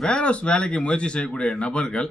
Whereas வேலைக்கு முயற்சி செய்யக்கூடிய நபர்கள்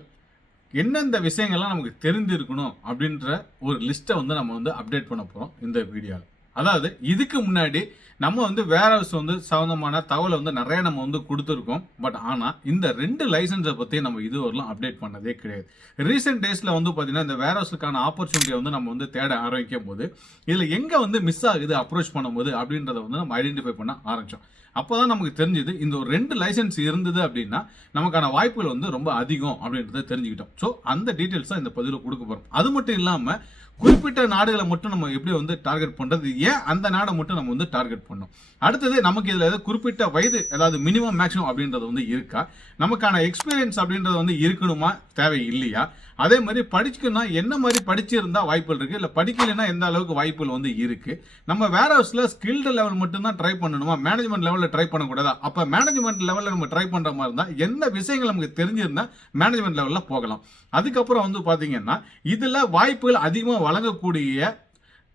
எந்தெந்த விஷயங்கள்லாம் நமக்கு தெரிந்திருக்கணும் அப்படின்ற ஒரு லிஸ்ட்டை வந்து நம்ம வந்து அப்டேட் பண்ண போகிறோம் இந்த வீடியோவில் அதாவது இதுக்கு முன்னாடி நம்ம வந்து வேற வந்து சம்மந்தமான தகவலை வந்து நிறைய நம்ம வந்து கொடுத்துருக்கோம். பட் ஆனால் இந்த ரெண்டு லைசன்ஸை பற்றி நம்ம இதுவரையிலும் அப்டேட் பண்ணதே கிடையாது. ரீசெண்ட் டேஸில் வந்து பார்த்தீங்கன்னா இந்த வேர் ஹவுஸுக்கான ஆப்பர்ச்சுனிட்டியை வந்து நம்ம வந்து தேட ஆரம்பிக்கும் போது இதில் எங்கே வந்து மிஸ் ஆகுது அப்ரோச் பண்ணும்போது அப்படின்றத வந்து நம்ம ஐடென்டிஃபை பண்ண ஆரம்பித்தோம் அப்போ தான் நமக்கு தெரிஞ்சுது இந்த ஒரு ரெண்டு லைசன்ஸ் இருந்தது அப்படின்னா நமக்கான வாய்ப்புகள் வந்து ரொம்ப அதிகம் அப்படின்றத தெரிஞ்சுக்கிட்டோம். ஸோ அந்த டீட்டெயில்ஸ் தான் இந்த பதிவில் கொடுக்க போகிறோம் அது மட்டும் இல்லாமல் குறிப்பிட்ட நாடுகளை மட்டும் நம்ம எப்படி வந்து டார்கெட் பண்ணுறது ஏன் அந்த நாடை மட்டும் நம்ம வந்து டார்கெட் பண்ணோம் அடுத்தது நமக்கு இதில் ஏதாவது குறிப்பிட்ட வயது அதாவது மினிமம் மேக்ஸிமம் அப்படின்றது வந்து இருக்கா? நமக்கான எக்ஸ்பீரியன்ஸ் அப்படின்றது வந்து இருக்கணுமா? தேவை இல்லையா அதே மாதிரி படிச்சுக்கணும்னா என்ன மாதிரி படிச்சிருந்தா வாய்ப்புகள் இருக்கு? இல்லை படிக்கலைன்னா எந்த அளவுக்கு வாய்ப்புகள் வந்து இருக்கு? நம்ம வேற ஹவுஸ்ல ஸ்கில்டு லெவல் மட்டும்தான் ட்ரை பண்ணணுமா? மேனேஜ்மெண்ட் லெவலில் ட்ரை பண்ணக்கூடாதா? அப்ப மேனேஜ்மெண்ட் லெவலில் நம்ம ட்ரை பண்ற மாதிரி இருந்தா என்ன விஷயங்கள் நமக்கு தெரிஞ்சிருந்தா மேனேஜ்மெண்ட் லெவலில் போகலாம். அதுக்கப்புறம் வந்து பாத்தீங்கன்னா இதுல வாய்ப்புகள் அதிகமாக வழங்கக்கூடிய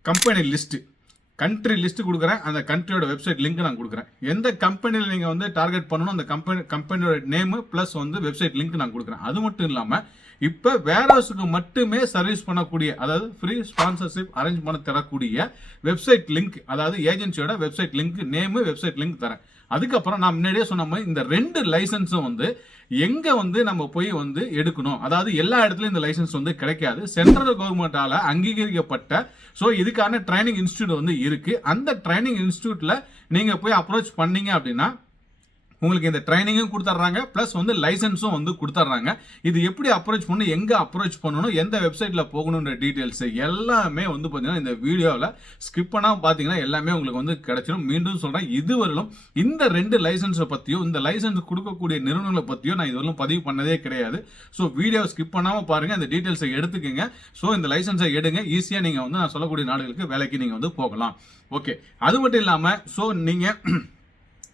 கம்பெனி லிஸ்ட்டு கண்ட்ரி லிஸ்ட் கொடுக்குறேன். அந்த கண்ட்ரியோட வெப்சைட் லிங்க் நான் கொடுக்குறேன். எந்த கம்பெனியில் நீங்கள் வந்து டார்கெட் பண்ணணும் அந்த கம்பெனி கம்பெனியோட நேமு ப்ளஸ் வந்து வெப்சைட் லிங்க் நான் கொடுக்குறேன். அது மட்டும் இல்லாமல் இப்போ வேர் மட்டுமே சர்வீஸ் பண்ணக்கூடிய அதாவது ஃப்ரீ ஸ்பான்சர்ஷிப் அரேஞ்ச் பண்ண தரக்கூடிய வெப்சைட் லிங்க் அதாவது ஏஜென்சியோட website link name website link தரேன். அதுக்கப்புறம் நான் முன்னாடியே சொன்ன மாதிரி இந்த ரெண்டு லைசன்ஸும் வந்து எங்க வந்து நம்ம போய் வந்து எடுக்கணும்? அதாவது எல்லா இடத்துலயும் இந்த லைசன்ஸ் வந்து கிடைக்காது. சென்ட்ரல் கவர்மெண்டால அங்கீகரிக்கப்பட்ட ஸோ இதுக்கான ட்ரைனிங் இன்ஸ்டியூட் வந்து இருக்கு. அந்த ட்ரைனிங் இன்ஸ்டியூட்ல நீங்க போய் அப்ரோச் பண்ணீங்க அப்படின்னா உங்களுக்கு இந்த ட்ரைனிங்கும் கொடுத்துட்றாங்க ப்ளஸ் வந்து லைசன்ஸும் வந்து கொடுத்துட்றாங்க இது எப்படி அப்ரோச் பண்ணணும் எங்கே அப்ரோச் பண்ணணும் எந்த வெப்சைட்டில் போகணுன்ற டீட்டெயில்ஸ் எல்லாமே வந்து பார்த்தீங்கன்னா இந்த வீடியோவில் ஸ்கிப் பண்ணாமல் பார்த்தீங்கன்னா எல்லாமே உங்களுக்கு வந்து கிடைச்சிடும் மீண்டும் சொல்கிறேன் இதுவரையிலும் இந்த ரெண்டு லைசன்ஸை பற்றியோ இந்த லைசன்ஸ் கொடுக்கக்கூடிய நிறுவனங்களை பற்றியோ நான் இதுவரையிலும் பதிவு பண்ணதே கிடையாது. ஸோ வீடியோ ஸ்கிப் பண்ணாமல் பாருங்கள் இந்த டீட்டெயில்ஸை எடுத்துக்கோங்க. ஸோ இந்த லைசன்ஸை எடுங்க. ஈஸியாக நீங்கள் வந்து நான் சொல்லக்கூடிய நாடுகளுக்கு வேலைக்கு நீங்கள் வந்து போகலாம். ஓகே அது மட்டும் இல்லாமல் ஸோ நீங்கள்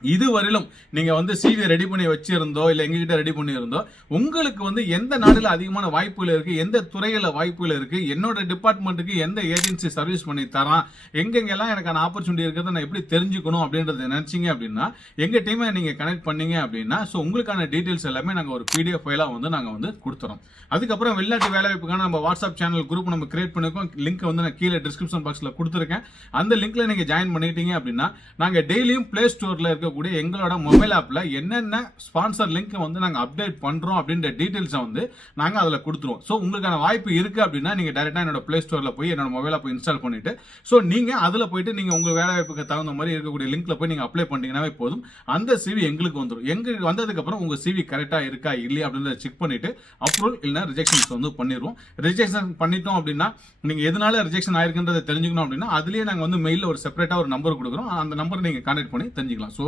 இதுவரையிலும் நீங்க வந்து சிவி ரெடி பண்ணி வச்சிருந்தோ இல்ல எங்ககிட்ட ரெடி பண்ணி இருந்தோ உங்களுக்கு வந்து எந்த நாடுல அதிகமான வாய்ப்புகள் இருக்கு எந்த துறையில வாய்ப்புகள் இருக்கு என்னோட டிபார்ட்மெண்ட்டுக்கு எந்த ஏஜென்சி சர்வீஸ் பண்ணி தரான் எங்கெங்கெல்லாம் எனக்கான ஆப்பர்ச்சுனிட்டி இருக்கிறத நான் எப்படி தெரிஞ்சுக்கணும் அப்படின்றத நினைச்சீங்க அப்படின்னா எங்க டீமை நீங்க கனெக்ட் பண்ணீங்க அப்படின்னா ஸோ உங்களுக்கான டீடைல்ஸ் எல்லாமே நாங்கள் ஒரு பிடிஎஃப் ஃபைலாக வந்து நாங்கள் வந்து கொடுத்துறோம். அதுக்கப்புறம் வெளிநாட்டு வேலைவாய்ப்புக்கான நம்ம வாட்ஸ்அப் சேனல் குரூப் நம்ம கிரியேட் பண்ணிருக்கோம். லிங்க் வந்து நான் கீழே டிஸ்கிரிப்ஷன் பாக்ஸில் கொடுத்துருக்கேன். அந்த லிங்க்ல நீங்க ஜாயின் பண்ணிட்டீங்க அப்படின்னா நாங்கள் டெய்லியும் பிளே ஸ்டோர்ல இருக்கக்கூடிய எங்களோட மொபைல் ஆப்பில் என்னென்ன ஸ்பான்சர் லிங்க் வந்து நாங்கள் அப்டேட் பண்ணுறோம் அப்படின்ற டீட்டெயில்ஸை வந்து நாங்கள் அதில் கொடுத்துருவோம். ஸோ உங்களுக்கான வாய்ப்பு இருக்குது அப்படின்னா நீங்கள் டேரெக்டாக என்னோட ப்ளே ஸ்டோரில் போய் என்னோட மொபைல் ஆப் இன்ஸ்டால் பண்ணிவிட்டு ஸோ நீங்கள் அதில் போயிட்டு நீங்கள் உங்கள் வேலை வாய்ப்புக்கு தகுந்த மாதிரி இருக்கக்கூடிய லிங்க்கில் போய் நீங்கள் அப்ளை பண்ணீங்கன்னாவே போதும். அந்த சிவி எங்களுக்கு வந்துடும் எங்களுக்கு வந்ததுக்கப்புறம் உங்கள் சிவி கரெக்டாக இருக்கா இல்லையா அப்படின்றத செக் பண்ணிவிட்டு அப்ரூவல் இல்லைன்னா ரிஜெக்ஷன்ஸ் வந்து பண்ணிடுவோம் ரிஜெக்ஷன் பண்ணிட்டோம் அப்படின்னா நீங்கள் எதனால ரிஜெக்ஷன் ஆயிருக்குன்றதை தெரிஞ்சுக்கணும் அப்படின்னா அதுலேயே நாங்கள் வந்து மெயிலில் ஒரு செப்பரேட்டாக ஒரு நம்பர் கொடுக்குறோம். அந்த நம்பரை நீங்கள் கான்டாக்ட் பண்ணி தெரிஞ்சுக்கலாம். ஸோ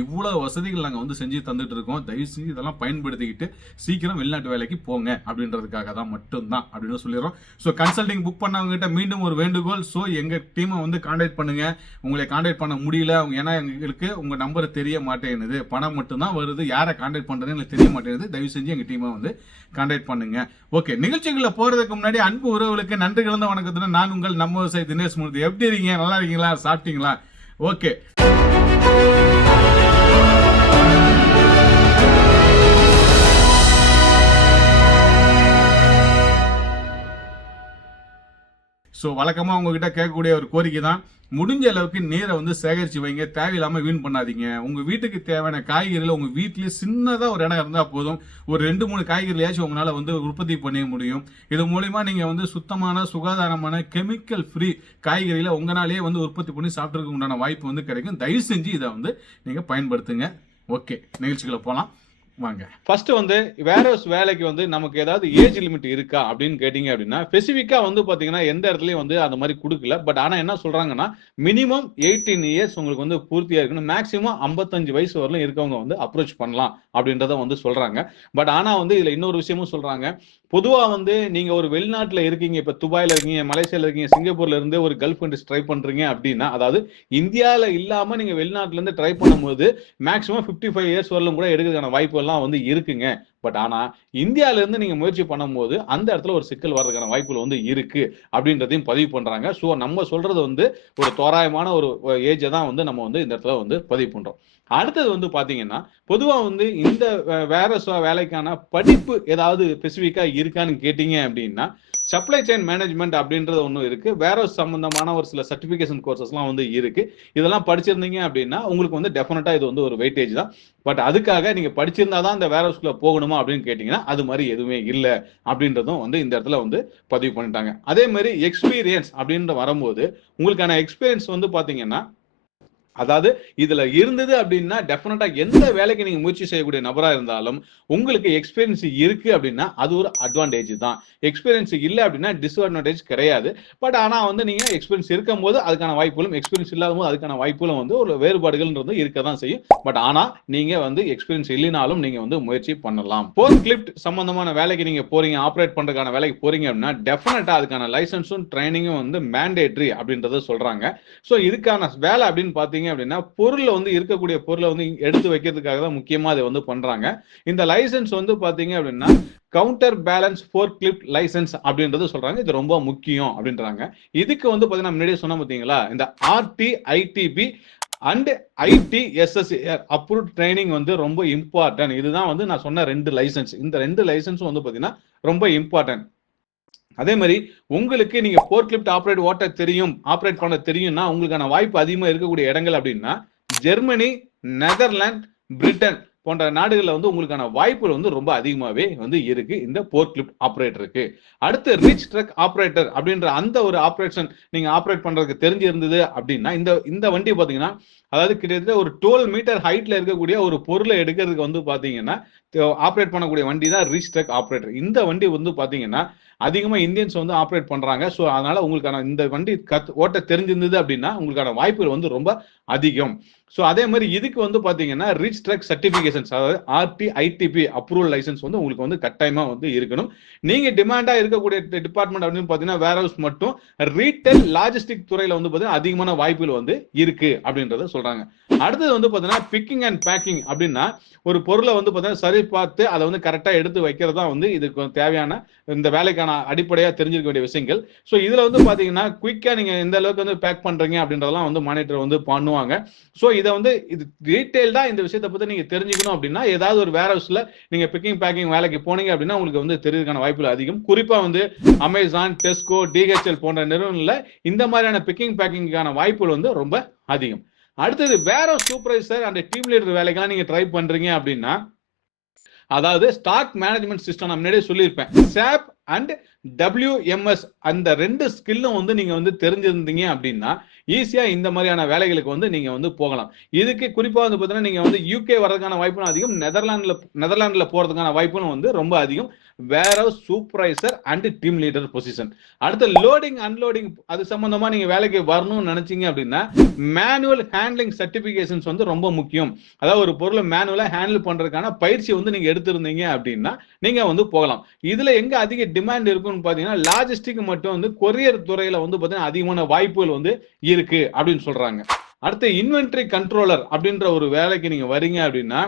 இவ்வளோ வசதிகள் நாங்கள் வந்து செஞ்சு தந்துட்டு இருக்கோம். தயவு செஞ்சு இதெல்லாம் பயன்படுத்திக்கிட்டு சீக்கிரம் வெளிநாட்டு வேலைக்கு போங்க அப்படின்றதுக்காக தான் மட்டும்தான் அப்படின்னு சொல்லிடுறோம். ஸோ கன்சல்டிங் புக் பண்ணவங்க கிட்ட மீண்டும் ஒரு வேண்டுகோள். ஸோ எங்கள் டீமை வந்து கான்டாக்ட் பண்ணுங்கள் உங்களை கான்டாக்ட் பண்ண முடியல. அவங்க ஏன்னா எங்களுக்கு உங்கள் நம்பர் தெரிய மாட்டேங்குது. பணம் மட்டும்தான் வருது. யாரை கான்டாக்ட் பண்றதுன்னு எங்களுக்கு தெரிய மாட்டேங்குது. தயவு செஞ்சு எங்கள் டீமை வந்து கான்டாக்ட் பண்ணுங்கள் ஓகே நிகழ்ச்சிகளில் போகிறதுக்கு முன்னாடி அன்பு உறவுகளுக்கு நன்றி கலந்த வணக்கத்துடன் நான் உங்கள் நம்ம விவசாயி தினேஷ் மூர்த்தி. எப்படி இருக்கீங்க? நல்லா இருக்கீங்களா? சாப்பிட்டீங்களா? ஓகே ஸோ வழக்கமாக உங்ககிட்ட கேட்கக்கூடிய ஒரு கோரிக்கை தான் முடிஞ்ச அளவுக்கு நீரை வந்து சேகரித்து வைங்க தேவையில்லாமல் வீண் பண்ணாதீங்க. உங்கள் வீட்டுக்கு தேவையான காய்கறிகள் உங்கள் வீட்டிலேயே சின்னதாக ஒரு இடம் இருந்தால் போதும். ஒரு ரெண்டு மூணு காய்கறியாச்சும் உங்களால் வந்து உற்பத்தி பண்ண முடியும். இது மூலிமா நீங்கள் வந்து சுத்தமான சுகாதாரமான கெமிக்கல் ஃப்ரீ காய்கறிகளை உங்களாலேயே வந்து உற்பத்தி பண்ணி சாப்பிட்றதுக்கு உண்டான வாய்ப்பு வந்து கிடைக்கும். தயவு செஞ்சு இதை வந்து நீங்கள் பயன்படுத்துங்க. ஓகே நிகழ்ச்சிகளை போகலாம் ஃபர்ஸ்ட் வந்து வேற ஒரு வேலைக்கு வந்து நமக்கு ஏதாவது ஏஜ் லிமிட் இருக்கா அப்படின்னு கேட்டீங்க அப்படின்னா ஸ்பெசிஃபிக்கா வந்து பாத்தீங்கன்னா எந்த இடத்துலயும் வந்து அந்த மாதிரி கொடுக்கல. பட் ஆனா என்ன சொல்றாங்கன்னா மினிமம் எயிட்டீன் இயர்ஸ் உங்களுக்கு வந்து பூர்த்தியா இருக்கணும். மேக்ஸிமம் ஐம்பத்தஞ்சு வயசு வரலும் இருக்கவங்க வந்து அப்ரோச் பண்ணலாம் அப்படின்றத வந்து சொல்றாங்க. பட் ஆனா வந்து இதுல இன்னொரு விஷயமும் சொல்றாங்க. பொதுவா வந்து நீங்க ஒரு வெளிநாட்டுல இருக்கீங்க இப்ப துபாயில இருக்கீங்க மலேசியால இருக்கீங்க சிங்கப்பூர்ல இருந்து ஒரு கல்ஃப் கண்ட்ரிஸ் ட்ரை பண்றீங்க அப்படின்னா அதாவது இந்தியால இல்லாம நீங்க வெளிநாட்டுல இருந்து ட்ரை பண்ணும்போது மேக்ஸிமம் 55 ஃபைவ் இயர்ஸ் வரலும் கூட எடுக்கிறதுக்கான வாய்ப்பு எல்லாம் வந்து இருக்குங்க. பட் ஆனால் இந்தியாவிலேருந்து நீங்கள் முயற்சி பண்ணும்போது அந்த இடத்துல ஒரு சிக்கல் வர்றதுக்கான வாய்ப்புகள் வந்து இருக்கு அப்படின்றதையும் பதிவு பண்ணுறாங்க ஸோ நம்ம சொல்றது வந்து ஒரு தோராயமான ஒரு ஏஜை தான் வந்து நம்ம வந்து இந்த இடத்துல வந்து பதிவு பண்ணுறோம் அடுத்தது வந்து பார்த்தீங்கன்னா பொதுவாக வந்து இந்த வே- வேற வேலைக்கான படிப்பு ஏதாவது ஸ்பெசிஃபிக்காக இருக்கான்னு கேட்டீங்க அப்படின்னா சப்ளை செயின் மேனேஜ்மெண்ட் அப்படின்றது ஒன்றும் இருக்கு. வேற சம்பந்தமான ஒரு சில சர்டிபிகேஷன் கோர்சஸ்லாம் வந்து இருக்கு. இதெல்லாம் படிச்சிருந்தீங்க அப்படின்னா உங்களுக்கு வந்து டெஃபினட்டா இது வந்து ஒரு வெயிட்டேஜ் தான். பட் அதுக்காக நீங்க படிச்சிருந்தா தான் இந்த வேற ஹவுஸ்க்குள்ள போகணுமா அப்படின்னு கேட்டீங்கன்னா அது மாதிரி எதுவுமே இல்லை அப்படின்றதும் வந்து இந்த இடத்துல வந்து பதிவு பண்ணிட்டாங்க. அதே மாதிரி எக்ஸ்பீரியன்ஸ் அப்படின்ற வரும்போது உங்களுக்கான எக்ஸ்பீரியன்ஸ் வந்து பாத்தீங்கன்னா அதாவது இதுல இருந்தது அப்படின்னா டெஃபினட்டா எந்த வேலைக்கு நீங்க முயற்சி செய்யக்கூடிய நபரா இருந்தாலும் உங்களுக்கு எக்ஸ்பீரியன்ஸ் இருக்கு அப்படின்னா அது ஒரு அட்வான்டேஜ் தான். எக்ஸ்பீரியன்ஸ் இல்லை அப்படின்னா டிஸ்அட்வான்டேஜ் கிடையாது. பட் ஆனா வந்து நீங்க எக்ஸ்பீரியன்ஸ் இருக்கும் போது அதுக்கான வாய்ப்புகளும் எக்ஸ்பீரியன்ஸ் இல்லாத போது அதுக்கான வாய்ப்புகளும் வந்து ஒரு வேறுபாடுகள்ன்றது இருக்க தான் செய்யும். பட் ஆனா நீங்க வந்து எக்ஸ்பீரியன்ஸ் இல்லைனாலும் நீங்க வந்து முயற்சி பண்ணலாம். போர் கிளிப்ட் சம்பந்தமான வேலைக்கு நீங்க போறீங்க ஆப்ரேட் பண்றதுக்கான வேலைக்கு போறீங்க அப்படின்னா டெஃபினட்டா அதுக்கான லைசன்ஸும் ட்ரைனிங்கும் வந்து மேண்டேட்ரி அப்படின்றத சொல்றாங்க. ஸோ இதுக்கான வேலை அப்படின்னு பார்த்தீங்க அப்படின்னா பொருளை வந்து இருக்கக்கூடிய பொருளை வந்து எடுத்து வைக்கிறதுக்காக தான் முக்கியமாக அதை வந்து பண்றாங்க. இந்த லைசன்ஸ் வந்து பார்த்தீங்க அப்படின்னா counter balance forklift licence அப்படின்றது சொல்றாங்க. இது ரொம்ப முக்கியம் அப்படின்றாங்க. இதுக்கு வந்து பார்த்தீங்கன்னா முன்னாடியே சொன்ன பார்த்தீங்களா இந்த RT ITB and ITSSAR approve training வந்து ரொம்ப இம்பார்ட்டன்ட் இதுதான் வந்து நான் சொன்ன ரெண்டு லைசன்ஸ் இந்த ரெண்டு லைசன்ஸும் வந்து பார்த்தீங்கன்னா ரொம்ப இம்பார்ட்டன்ட் அதே மாதிரி உங்களுக்கு நீங்க போர்க்லிப்ட் ஆப்ரேட் ஓட்ட தெரியும் ஆப்ரேட் பண்ண தெரியும்னா உங்களுக்கான வாய்ப்பு அதிகமாக இருக்கக்கூடிய இடங்கள் அப்படின்னா ஜெர்மனி நெதர்லாந்து பிரிட்டன் போன்ற நாடுகளில் வந்து உங்களுக்கான வாய்ப்புகள் வந்து ரொம்ப அதிகமாகவே வந்து இருக்கு. இந்த போர்க்லிப்ட் ஆப்ரேட்டருக்கு அடுத்து ரிச் ட்ரக் ஆப்ரேட்டர் அப்படின்ற அந்த ஒரு ஆப்ரேஷன் நீங்க ஆப்ரேட் பண்றதுக்கு தெரிஞ்சிருந்தது அப்படின்னா இந்த இந்த வண்டி பாத்தீங்கன்னா அதாவது கிட்டத்தட்ட ஒரு டுவெல் மீட்டர் ஹைட்ல இருக்கக்கூடிய ஒரு பொருளை எடுக்கிறதுக்கு வந்து பாத்தீங்கன்னா ஆப்ரேட் பண்ணக்கூடிய வண்டி தான் ரிச் ட்ரக் ஆப்ரேட்டர் இந்த வண்டி வந்து பார்த்தீங்கன்னா அதிகமாக இந்தியன்ஸ் வந்து ஆப்ரேட் பண்ணுறாங்க ஸோ அதனால் உங்களுக்கான இந்த வண்டி கத் ஓட்ட தெரிஞ்சிருந்தது அப்படின்னா உங்களுக்கான வாய்ப்புகள் வந்து ரொம்ப அதிகம். ஸோ அதே மாதிரி இதுக்கு வந்து பார்த்தீங்கன்னா ரிச் ட்ரக் சர்டிஃபிகேஷன்ஸ் அதாவது ஆர்டி ஐடிபி அப்ரூவல் லைசன்ஸ் வந்து உங்களுக்கு வந்து கட்டாயமாக வந்து இருக்கணும். நீங்கள் டிமாண்டாக இருக்கக்கூடிய டிபார்ட்மெண்ட் அப்படின்னு பார்த்தீங்கன்னா வேர் ஹவுஸ் மட்டும் ரீட்டைல் லாஜிஸ்டிக் துறையில் வந்து பார்த்தீங்கன்னா அதிகமான வாய்ப்புகள் வந்து இருக்கு அப்படின்றத சொல்றாங்க. அடுத்தது வந்து பார்த்தீங்கன்னா பிக்கிங் அண்ட் பேக்கிங் அப்படின்னா ஒரு பொருளை வந்து பார்த்தீங்கன்னா சரி பார்த்து அதை வந்து கரெக்டாக எடுத்து வைக்கிறது தான் வந்து இதுக்கு தேவையான இந்த வேலைக்கான அடிப்படையாக தெரிஞ்சிருக்க வேண்டிய விஷயங்கள். ஸோ இதில் வந்து பார்த்தீங்கன்னா குயிக்காக நீங்கள் எந்த அளவுக்கு வந்து பேக் பண்ணுறீங்க அப்படின்றதெல்லாம் வந்து மானிட்டர் வந்து பண்ணுவாங்க. ஸோ இது வந்து இது டீட்டெயில்டா இந்த விஷயத்தை பத்தி நீங்க தெரிஞ்சுக்கணும் அப்படின்னா ஏதாவது ஒரு வேர் ஹவுஸ்ல நீங்க பிக்கிங் பேக்கிங் வேலைக்கு போனீங்க அப்படின்னா உங்களுக்கு வந்து தெரியறதுக்கான வாய்ப்புகள் அதிகம். குறிப்பா வந்து அமேசான் டெஸ்கோ டிஹெச்எல் போன்ற நிறுவனங்கள்ல இந்த மாதிரியான பிக்கிங் பேக்கிங்கான வாய்ப்புகள் வந்து ரொம்ப அதிகம். அடுத்தது வேற சூப்பர்வைசர் அண்ட் டீம் லீடர் வேலைக்கெல்லாம் நீங்க ட்ரை பண்றீங்க அப்படின்னா அதாவது ஸ்டாக் மேனேஜ்மெண்ட் சிஸ்டம் நான் முன்னாடியே சொல்லியிருப்பேன். சாப் அண்ட் டபிள்யூஎம்எஸ் அந்த ரெண்டு ஸ்கில்லும் வந்து நீங்க வந்து தெரிஞ்சிருந்தீங்க அப்படின்னா ஈஸியா இந்த மாதிரியான வேலைகளுக்கு வந்து நீங்க வந்து போகலாம். இதுக்கு குறிப்பா வந்து பாத்தீங்கன்னா நீங்க வந்து யூகே வர்றதுக்கான வாய்ப்பும் அதிகம் நெதர்லாந்துல நெதர்லாந்துல போறதுக்கான வாய்ப்பும் வந்து ரொம்ப அதிகம். வேற supervisor and team leader position அடுத்து லோடிங் அன்லோடிங் அது சம்பந்தமா நீங்க வேலைக்கு வரணும்னு நினைச்சீங்க அப்படின்னா மேனுவல் ஹேண்ட்லிங் சர்டிபிகேஷன்ஸ் வந்து ரொம்ப முக்கியம். அதாவது ஒரு பொருளை மேனுவலா ஹேண்டில் பண்றதுக்கான பயிற்சி வந்து நீங்க எடுத்திருந்தீங்க அப்படின்னா நீங்க வந்து போகலாம். இதுல எங்க அதிக டிமாண்ட் இருக்குன்னு பாத்தீங்கன்னா லாஜிஸ்டிக் மட்டும் வந்து கொரியர் துறையில வந்து பாத்தீங்கன்னா அதிகமான வாய்ப்புகள் வந்து இருக்கு அப்படின்னு சொல்றாங்க. அடுத்து இன்வென்ட்ரி கண்ட்ரோலர் அப்படின்ற ஒரு வேலைக்கு நீங்க வரீங்க அப்படின்னா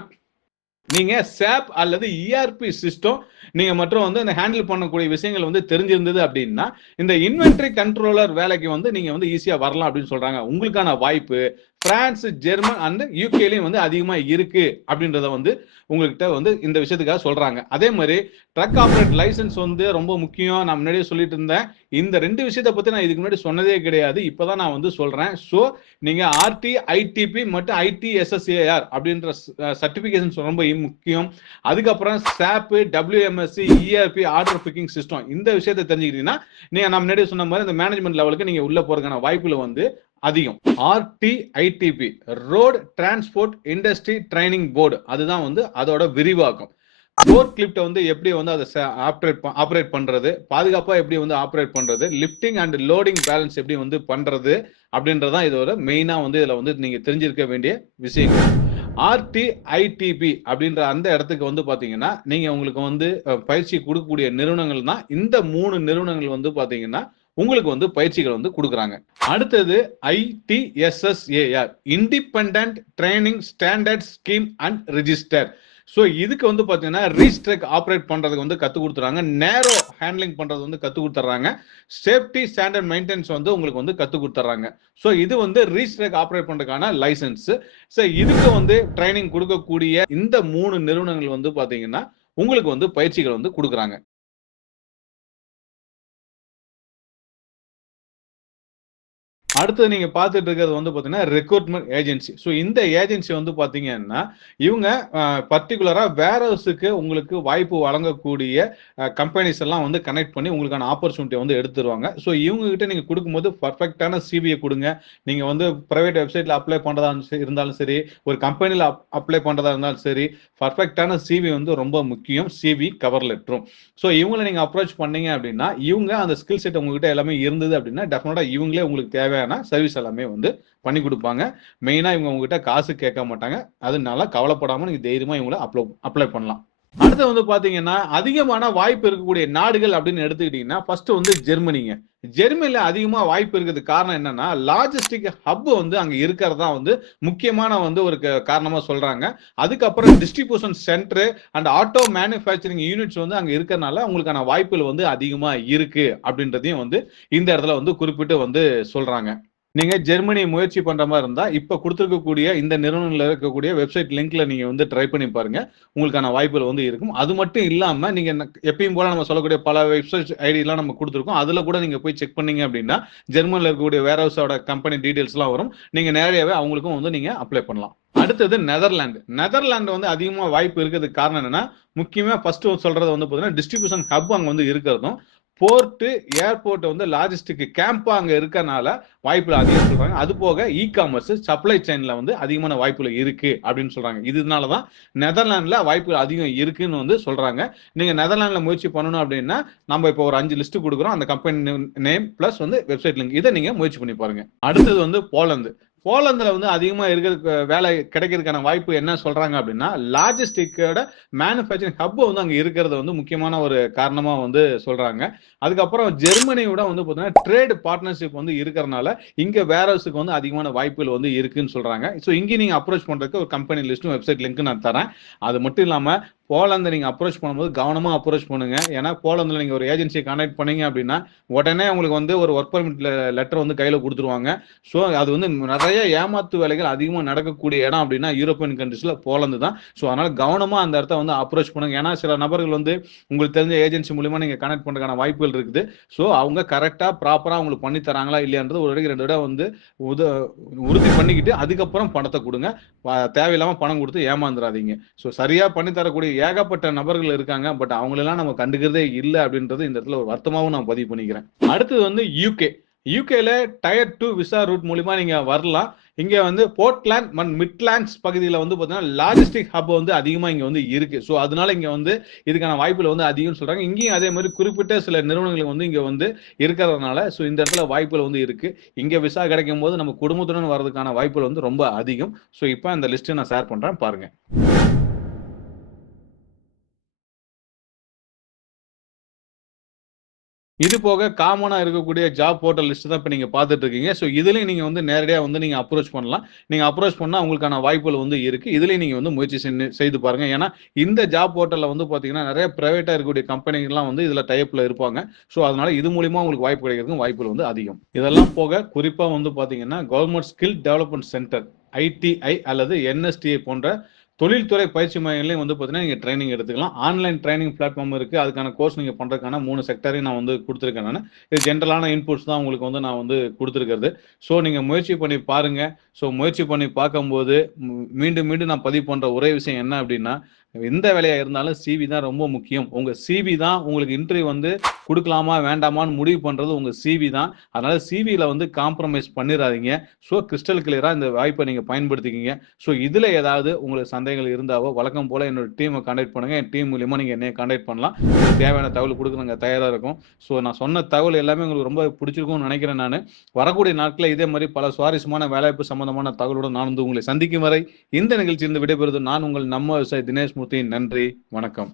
நீங்க சேப் அல்லது இஆர்பி சிஸ்டம் நீங்க மற்றும் வந்து இந்த ஹேண்டில் பண்ணக்கூடிய விஷயங்கள் வந்து தெரிஞ்சிருந்தது அப்படின்னா இந்த இன்வென்ட்ரி கண்ட்ரோலர் வேலைக்கு வந்து நீங்க வந்து ஈஸியா வரலாம் அப்படின்னு சொல்றாங்க. உங்களுக்கான வாய்ப்பு பிரான்ஸ் ஜெர்மன் அண்ட் யூகேலையும் வந்து அதிகமா இருக்கு அப்படின்றத வந்து உங்ககிட்ட வந்து இந்த விஷயத்துக்காக சொல்றாங்க. அதே மாதிரி ட்ரக் ஆப்ரேட் லைசன்ஸ் வந்து ரொம்ப முக்கியம். நான் முன்னாடியே சொல்லிட்டு இருந்தேன். இந்த ரெண்டு விஷயத்தை பத்தி நான் இதுக்கு முன்னாடி சொன்னதே கிடையாது. இப்பதான் நான் வந்து சொல்றேன். ஸோ நீங்க ஆர்டி ஐடிபி மற்றும் ஐடிஎஸ்எஸ்ஏஆர் அப்படின்ற சர்டிபிகேஷன்ஸ் ரொம்ப முக்கியம். அதுக்கப்புறம் SAP WMSC ERP order picking system இந்த விஷயத்தை தெரிஞ்சுக்கிட்டீங்கன்னா நீங்க நான் முன்னாடியே சொன்ன மாதிரி இந்த மேனேஜ்மெண்ட் லெவலுக்கு நீங்க உள்ள போறதுக்கான வாய்ப்புல வந்து அதிகம். RT ITB road transport industry training board அதுதான் வந்து அதோட விரிவாக்கம். போர்ட் கிளிப்ட வந்து எப்படி வந்து அதை ஆப்ரேட் ஆப்ரேட் பண்றது பாதுகாப்பா எப்படி வந்து ஆப்ரேட் பண்றது லிஃப்டிங் அண்ட் லோடிங் பேலன்ஸ் எப்படி வந்து பண்றது அப்படின்றதான் இதோட மெயினா வந்து இதுல வந்து நீங்க தெரிஞ்சிருக்க வேண்டிய விஷயங்கள். ஆர்டி ஐடிபி அப்படின்ற அந்த இடத்துக்கு வந்து பாத்தீங்கன்னா நீங்க உங்களுக்கு வந்து பயிற்சி கொடுக்கக்கூடிய நிறுவனங்கள் தான் இந்த மூணு நிறுவனங்கள் வந்து பாத்தீங்கன்னா உங்களுக்கு வந்து பயிற்சிகள் வந்து கொடுக்குறாங்க. அடுத்தது ITSSAR independent training standard scheme and register so இதுக்கு வந்து பார்த்தீங்கன்னா ரீஸ்ட்ரக் ஆப்ரேட் பண்ணுறதுக்கு வந்து கற்றுக் கொடுத்துறாங்க. நேரோ ஹேண்ட்லிங் பண்ணுறது வந்து கற்றுக் கொடுத்துட்றாங்க சேஃப்டி ஸ்டாண்டர்ட் மெயின்டெனன்ஸ் வந்து உங்களுக்கு வந்து கற்றுக் கொடுத்துட்றாங்க ஸோ இது வந்து ரீஸ்ட்ரக் ஆப்ரேட் பண்ணுறதுக்கான லைசன்ஸ் ஸோ இதுக்கு வந்து ட்ரைனிங் கொடுக்கக்கூடிய இந்த மூணு நிறுவனங்கள் வந்து பார்த்தீங்கன்னா உங்களுக்கு வந்து பயிற்சிகள் வந்து கொடுக்குறாங்க. அடுத்தது நீங்க பார்த்துட்டு இருக்கிறது வந்து பாத்தீங்கன்னா ரெக்ரூட்மெண்ட் ஏஜென்சி ஸோ இந்த ஏஜென்சி வந்து பாத்தீங்கன்னா இவங்க பர்டிகுலரா வேர் ஹவுஸுக்கு உங்களுக்கு வாய்ப்பு வழங்கக்கூடிய கம்பெனிஸ் எல்லாம் வந்து கனெக்ட் பண்ணி உங்களுக்கான ஆப்பர்ச்சுனிட்டி வந்து எடுத்துருவாங்க. ஸோ இவங்க கிட்ட நீங்க கொடுக்கும்போது பர்ஃபெக்டான சிவியை கொடுங்க. நீங்க வந்து பிரைவேட் வெப்சைட்ல அப்ளை பண்றதா இருந்தாலும் சரி ஒரு கம்பெனில அப்ளை பண்றதா இருந்தாலும் சரி பர்ஃபெக்டான சிவி வந்து ரொம்ப முக்கியம். சிவி கவர் லெட்டரும் ஸோ இவங்களை நீங்க அப்ரோச் பண்ணீங்க அப்படின்னா இவங்க அந்த ஸ்கில் செட் உங்ககிட்ட எல்லாமே இருந்தது அப்படின்னா டெஃபினட்டா இவங்களே உங்களுக்கு தேவையான சர்வீஸ் எல்லாமே வந்து பண்ணி கொடுப்பாங்க. மெயினா இவங்க உங்ககிட்ட காசு கேட்க மாட்டாங்க. அதனால கவலைப்படாம நீங்க தைரியமா இவங்களை அப்ளை அப்ளை பண்ணலாம். அடுத்து வந்து பாத்தீங்கன்னா அதிகமான வாய்ப்பு இருக்கக்கூடிய நாடுகள் அப்படின்னு எடுத்துக்கிட்டீங்கன்னா ஃபர்ஸ்ட் வந்து ஜெர்மனிங்க. ஜெர்மனில அதிகமா வாய்ப்பு இருக்கிறதுக்கு காரணம் என்னன்னா லாஜிஸ்டிக் ஹப் வந்து அங்க இருக்கிறதா வந்து முக்கியமான வந்து ஒரு காரணமா சொல்றாங்க. அதுக்கப்புறம் distribution centre and auto manufacturing units வந்து அங்க இருக்கிறனால அவங்களுக்கான வாய்ப்புகள் வந்து அதிகமா இருக்கு அப்படின்றதையும் வந்து இந்த இடத்துல வந்து குறிப்பிட்டு வந்து சொல்றாங்க. நீங்க ஜெர்மனி முயற்சி பண்ற மாதிரி இருந்தா இப்ப கொடுத்துருக்கக்கூடிய இந்த நிறுவனங்கள்ல இருக்கக்கூடிய வெப்சைட் லிங்க்ல நீங்க வந்து ட்ரை பண்ணி பாருங்க. உங்களுக்கான வாய்ப்புகள் வந்து இருக்கும். அது மட்டும் இல்லாம நீங்க எப்பயும் போல நம்ம சொல்லக்கூடிய பல வெப்சைட் ஐடி எல்லாம் நம்ம கொடுத்துருக்கோம். அதுல கூட நீங்க போய் செக் பண்ணீங்க அப்படின்னா ஜெர்மனில இருக்கக்கூடிய வேர் ஹவுஸோட கம்பெனி டீடைல்ஸ் எல்லாம் வரும். நீங்க நேரடியாவே அவங்களுக்கும் வந்து நீங்க அப்ளை பண்ணலாம். அடுத்தது நெதர்லாண்டு நெதர்லாண்டு வந்து அதிகமாக வாய்ப்பு இருக்கிறதுக்கு காரணம் என்னன்னா முக்கியமாக ஃபர்ஸ்ட் சொல்றது வந்து பார்த்தீங்கன்னா டிஸ்ட்ரிபியூஷன் ஹப் அங்கே வந்து இருக்கிறதும் போர்ட்டு ஏர்போர்ட்டை வந்து லாஜிஸ்டிக் கேம்பா அங்க இருக்கனால வாய்ப்புகள் அதிகம் சொல்றாங்க. அது போக இ காமர்ஸ் சப்ளை செயின்ல வந்து அதிகமான வாய்ப்புகள் இருக்கு அப்படின்னு சொல்றாங்க. இதனாலதான் நெதர்லாண்டில் வாய்ப்புகள் அதிகம் இருக்குன்னு வந்து சொல்றாங்க. நீங்க நெதர்லாண்டில் முயற்சி பண்ணணும் அப்படின்னா நம்ம இப்போ ஒரு அஞ்சு லிஸ்ட் கொடுக்குறோம். அந்த கம்பெனி நேம் பிளஸ் வந்து வெப்சைட் லிங்க் இதை நீங்க முயற்சி பண்ணி பாருங்க. அடுத்தது வந்து போலந்து. போலந்தில் வந்து அதிகமாக இருக்கிறதுக்கு வேலை கிடைக்கிறதுக்கான வாய்ப்பு என்ன சொல்கிறாங்க அப்படின்னா லாஜிஸ்டிக்கோட மேனுஃபேக்சரிங் ஹப் வந்து அங்கே இருக்கிறது வந்து முக்கியமான ஒரு காரணமாக வந்து சொல்கிறாங்க அதுக்கப்புறம் ஜெர்மனியோட வந்து பார்த்தீங்கன்னா ட்ரேட் பார்ட்னர்ஷிப் வந்து இருக்கிறனால இங்கே வேர் வந்து அதிகமான வாய்ப்புகள் வந்து இருக்குன்னு சொல்கிறாங்க ஸோ இங்கே நீங்கள் அப்ரோச் பண்ணுறதுக்கு ஒரு கம்பெனி லிஸ்ட்டும் வெப்சைட் லிங்க் நான் தரேன். அது மட்டும் இல்லாமல் போலந்து நீங்கள் அப்ரோச் பண்ணும்போது கவனமாக அப்ரோச் பண்ணுங்க. ஏன்னா போலந்தில் நீங்கள் ஒரு ஏஜென்சியை கனெக்ட் பண்ணீங்க அப்படின்னா உடனே உங்களுக்கு வந்து ஒரு ஒர்க் பர்மிட் லெட்டர் வந்து கையில் கொடுத்துருவாங்க. ஸோ அது வந்து நிறைய ஏமாத்து வேலைகள் அதிகமாக நடக்கக்கூடிய இடம் அப்படின்னா யூரோப்பியன் கண்ட்ரிஸில் போலந்து தான். ஸோ அதனால் கவனமாக அந்த இடத்த வந்து அப்ரோச் பண்ணுங்க. ஏன்னா சில நபர்கள் வந்து உங்களுக்கு தெரிஞ்ச ஏஜென்சி மூலியமாக நீங்கள் கனெக்ட் பண்ணுறதுக்கான வாய்ப்புகள் இருக்குது. ஸோ அவங்க கரெக்டாக ப்ராப்பராக உங்களுக்கு பண்ணி தராங்களா இல்லையான்றது ஒரு ரெண்டு தடவை வந்து உத உறுதி பண்ணிக்கிட்டு அதுக்கப்புறம் பணத்தை கொடுங்க. தேவையில்லாமல் பணம் கொடுத்து ஏமாந்துடாதீங்க ஸோ சரியாக பண்ணி தரக்கூடிய ஏகப்பட்ட நபர்கள் இருக்காங்க. பட் அவங்களெல்லாம் நம்ம கண்டுக்கிறதே இல்லை அப்படின்றது இந்த இடத்துல ஒரு வருத்தமாகவும் நான் பதிவு பண்ணிக்கிறேன். அடுத்தது வந்து யூகே யூகேல டயர் டூ விசா ரூட் மூலிமா நீங்க வரலாம். இங்க வந்து போர்ட்லேண்ட் மண் மிட்லாண்ட்ஸ் பகுதியில் வந்து பார்த்தீங்கன்னா லாஜிஸ்டிக் ஹப் வந்து அதிகமாக இங்கே வந்து இருக்கு. ஸோ அதனால இங்கே வந்து இதுக்கான வாய்ப்புகள் வந்து அதிகம்னு சொல்றாங்க. இங்கேயும் அதே மாதிரி குறிப்பிட்ட சில நிறுவனங்கள் வந்து இங்கே வந்து இருக்கிறதுனால ஸோ இந்த இடத்துல வாய்ப்புகள் வந்து இருக்கு. இங்கே விசா கிடைக்கும் போது நம்ம குடும்பத்துடன் வர்றதுக்கான வாய்ப்புகள் வந்து ரொம்ப அதிகம். ஸோ இப்போ அந்த லிஸ்ட்டை நான் ஷேர் பண்றேன். பாருங்க. இது போக காமனாக இருக்கக்கூடிய ஜாப் போர்ட்டல் லிஸ்ட் தான் இப்போ நீங்கள் பார்த்துட்டு இருக்கீங்க. ஸோ இதுலேயும் நீங்கள் வந்து நேரடியாக வந்து நீங்கள் அப்ரோச் பண்ணலாம். நீங்கள் அப்ரோச் பண்ணால் உங்களுக்கான வாய்ப்புகள் வந்து இருக்கு. இதுலேயும் நீங்கள் வந்து முயற்சி செஞ்சு- செய்து பாருங்கள் ஏன்னா இந்த ஜாப் போர்ட்டலில் வந்து பார்த்தீங்கன்னா நிறைய ப்ரைவேட்டாக இருக்கக்கூடிய கம்பெனிகள்லாம் வந்து இதில் டைப்பில் இருப்பாங்க. ஸோ அதனால் இது மூலிமா உங்களுக்கு வாய்ப்பு கிடைக்கிறதுக்கும் வாய்ப்புகள் வந்து அதிகம். இதெல்லாம் போக குறிப்பாக வந்து பார்த்தீங்கன்னா government skill development centre ITI அல்லது என்எஸ்டிஐ போன்ற தொழில்துறை பயிற்சி மையங்களையும் வந்து பார்த்தீங்கன்னா நீங்கள் ட்ரைனிங் எடுத்துக்கலாம். ஆன்லைன் ட்ரைனிங் பிளாட்ஃபார்ம் இருக்குது அதுக்கான கோர்ஸ் நீங்கள் பண்ணுறதுக்கான மூணு செக்டரையும் நான் வந்து கொடுத்துருக்கேன் நான். இது ஜென்ரலான இன்புட்ஸ் தான் உங்களுக்கு வந்து நான் வந்து கொடுத்துருக்கிறது. ஸோ நீங்கள் முயற்சி பண்ணி பாருங்கள் ஸோ முயற்சி பண்ணி பார்க்கும்போது மீண்டும் மீண்டும் நான் பதிவு பண்ணுற ஒரே விஷயம் என்ன அப்படின்னா எந்த வேலையாக இருந்தாலும் சிவி தான் ரொம்ப முக்கியம். உங்கள் சிவி தான் உங்களுக்கு இன்டர்வியூ வந்து கொடுக்கலாமா வேண்டாமான்னு முடிவு பண்ணுறது உங்கள் சிவி தான். அதனால சிவியில் வந்து காம்ப்ரமைஸ் பண்ணிடாதீங்க ஸோ கிறிஸ்டல் கிளியராக இந்த வாய்ப்பை நீங்கள் பயன்படுத்திக்கிங்க. ஸோ இதில் ஏதாவது உங்களுக்கு சந்தேகங்கள் இருந்தாவோ வழக்கம் போல் என்னோட டீமை கான்டாக்ட் பண்ணுங்கள் என் டீம் மூலியமாக நீங்கள் என்னைய கான்டாக்ட் பண்ணலாம். உங்களுக்கு தேவையான தகவல் கொடுக்க நாங்கள் தயாராக இருக்கும். ஸோ நான் சொன்ன தகவல் எல்லாமே உங்களுக்கு ரொம்ப பிடிச்சிருக்கும்னு நினைக்கிறேன் நான். வரக்கூடிய நாட்களில் இதே மாதிரி பல சுவாரஸ்யமான வேலைவாய்ப்பு சம்பந்தமான தகவலோடு நான் வந்து உங்களை சந்திக்கும் வரை இந்த நிகழ்ச்சியிலிருந்து விடைபெறுவது நான் உங்கள் நம்ம விவசாயி தினேஷ் முத்தின் நன்றி வணக்கம்.